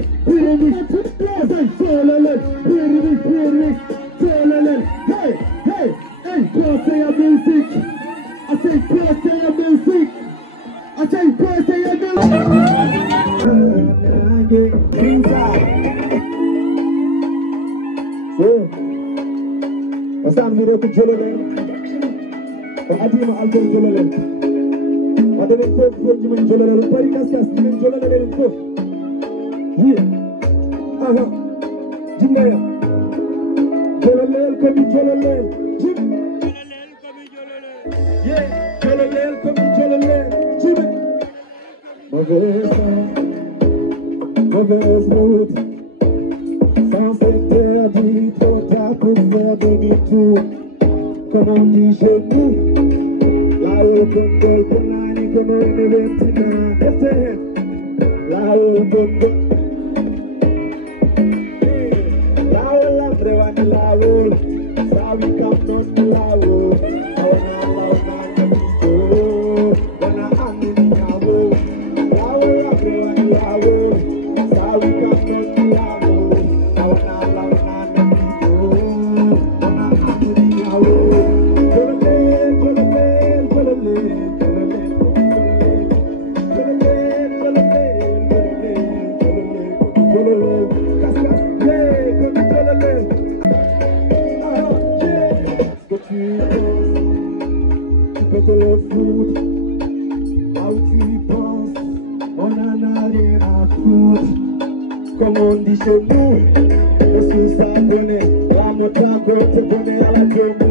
Hey, hey, hey, birthday of music. I say birthday of music. I say birthday of music. Inside. Wasan video ko jolole. Adima album jolole. Wadene foof jimen jolole. Bari Cas Cas jimen jolole len foof. Yeah. Aha. Jingaya. Jololel komi jololel. Jololel komi jololel. Yeah. Jololel komi jololel. Jime. Mauvaise route. Sans s'interdit, trop tard pour faire demi-tour. Comme on dit chez nous. Là-haut, Congo, Konani, comme on est maintenant. Là-haut, Congo. Là-haut, la brevane, là-haut. Ça, we come on, là-haut. Comme on dit chez nous, le sous-abonné, la motako te bonne à la jomu.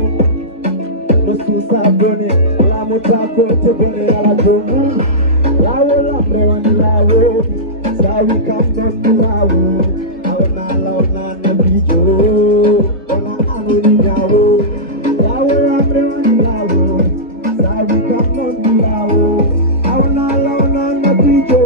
Le sous-abonné, la motako te bonne à la jomu. La brevane la ça we come on la na bijo, on a amoni jawo. La brevane la ça we come on la na bijo.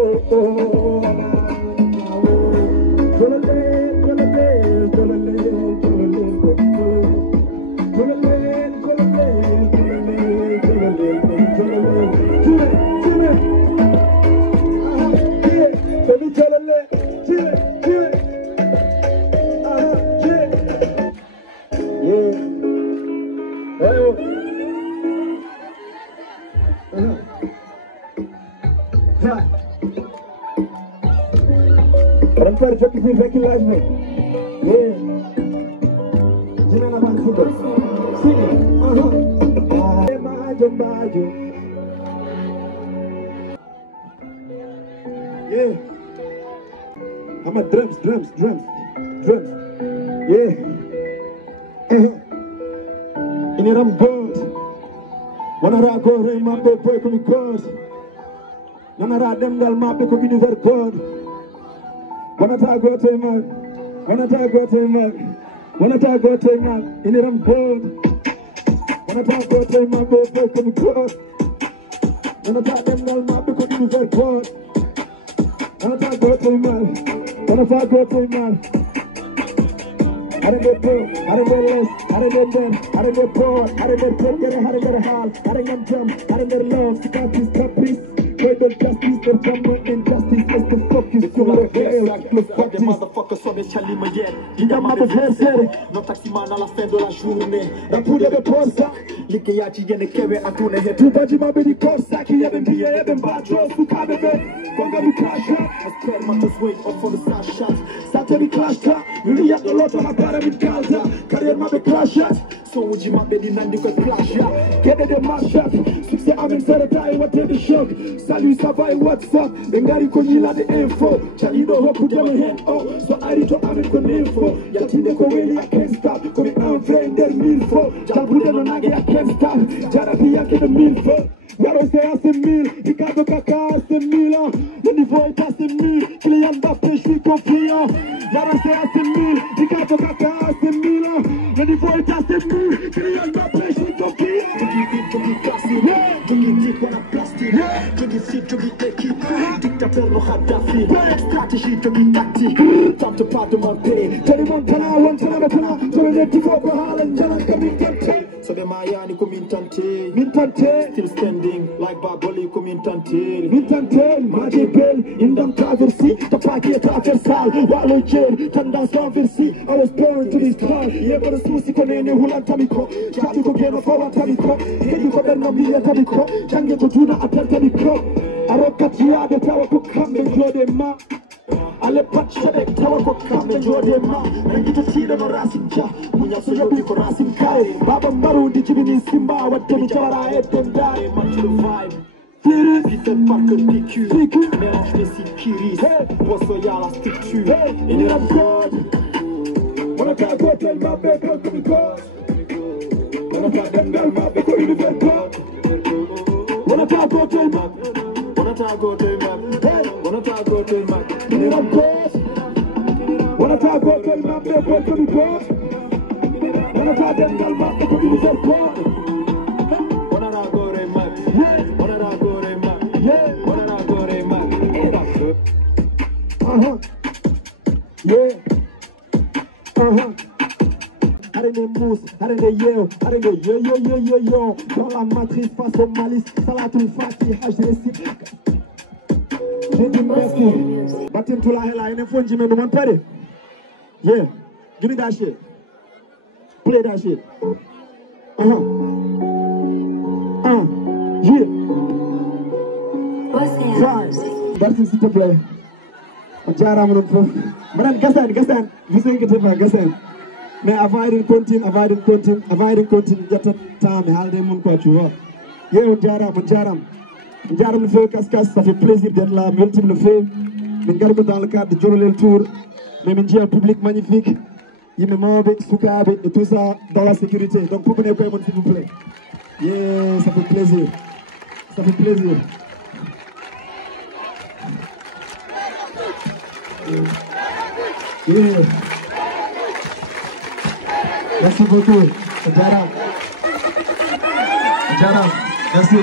I'm trying to check if you recognize me. Yeah. Jimena Bansido. Sing it. Yeah. I'm a drums. Yeah. In it I'm good. When I go rain, my boy boy come good. When I them gal my boy come very good. When I talk about him, in it I'm good. When I talk about him, my boy come good. When I talk them gal my boy come very good. When I talk about him, I don't get broke, I don't get less, I don't get them, I don't get poor, I don't get broke, I don't get a hall, I don't get jump, I don't get love, stop this, wait the justice, the drama, injustice, let's the focus, so like hell, the motherfuckers sont des Charlie Moyenne, il y a ma belle non taximan à la fin de la journée, la poudre de posta, l'Ikeyachi viene kebe a tourner, et tout bas du mabé du Corsa, qui y a ben billet, et ben badros, ou kabebe, konga mi clash, as clair, man, just wait up for the star shot, Saturday clash, really have the lot of my with Gaza, career mabé clash, so would you mabé di nandi kwe flash, get it the mash up, succès amen, c'est le taille, what the shock, salut, ça va et what's up, Bengari konyi la de info, Chalido hoku demo head oh, so arito amen kon info, yatinde ko weli I can't stop, komi un vrai der milfo, Jalbude no nage I can't stop, Jarabi yake de milfo, Yaro se ase mil, Ricardo Kaka ase milan, le niveau est assez mil, Kylian Mbappé je suis confiant, Yaro se ase mil, Ricardo Kaka ase milan, le niveau est assez mil, Kylian Mbappé je suis confiant. Jogi classique, jogi deep on a plastic, jogi fit, jogi équipe, dictateur no Gaddafi, stratégie, jogi tactique, temps de pas demander, Tony Montana, one time, Tony Montana, Tony Montana, Tony Montana, Sabe Mayani Mintante, still standing like Baboli Mintante, Magic Bell, in the traversy, the party traversal, Wallow Jail, Tanda Traversy. I was born to this town, yeah, but the Susi Konene Hulan Tamiko, Tamiko Geno Power Tamiko, Hediko Benamia Tamiko, Jange Juna Atel Tamiko, Arokatia, the Tower to come and draw them up. Ale patchadek tawa ko kambe jode ma ngita tida no rasinja munya so yobi ko rasin kai baba maru di chibini simba watte mi jara etendare matul vibe Vite parque PQ mélange les sites Kiris Bosso yala stick tu in your god Wanna ka go tell my baby how to be god Wanna ka dengal my baby ko univer god Wanna ka go tell my Wanna ta go tell my Wanna ta go tell my in your god Wanna ta go tell my baby how to be god Wanna ka dengal my baby ko univer god Wanna ta go tell my Wanna ta go tell my Wanna ta go tell my Arrêtez mousse, arrêtez yo, arrêtez yo. Dans la matrice face au malice, salatul fati, HDC. J'ai dit merci. Batin to la hella, in a phone, Jimmy, no one party. Yeah, give me that shit. Play that shit. Yeah. Batin, s'il te plaît. Jara, mon enfant. Madame, Gassan, vous inquiétez pas, Gassan. Mais avant de continuer, jata temps mais halde mon quoi tu vois. Yo jaram le fait Cas, ça fait plaisir d'être là, multiple le fait. Mais garde dans le cadre de Jorolel Tour, mais j'ai un public magnifique. Il me mobe, soukabe et tout ça dans la sécurité. Donc vous venez pas s'il vous plaît. Yeah, ça fait plaisir. Yeah. Merci beaucoup. Jaram. Merci.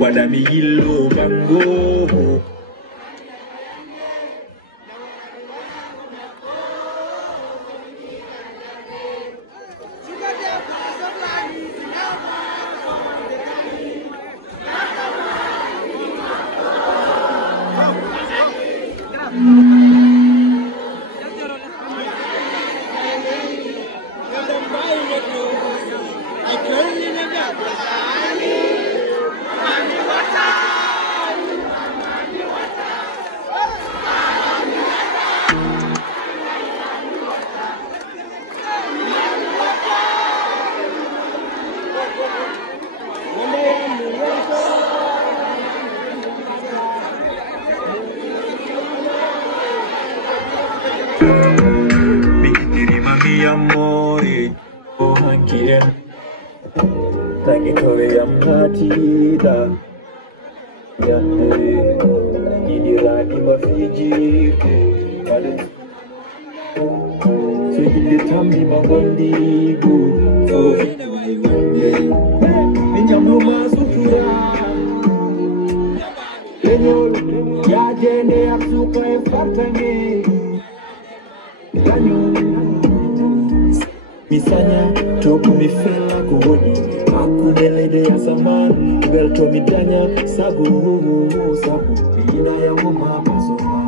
Wadami yillo bango amore o hankiren tangi kove am hatida yande idirani mafiji ale sehinde tambi magondi gu ninjamlu masutura lenyol ya jende aksuka e fatange Misanya toku mifela kuhoni Makunelede ya saman Belto midanya sabu Ina ya mama masoma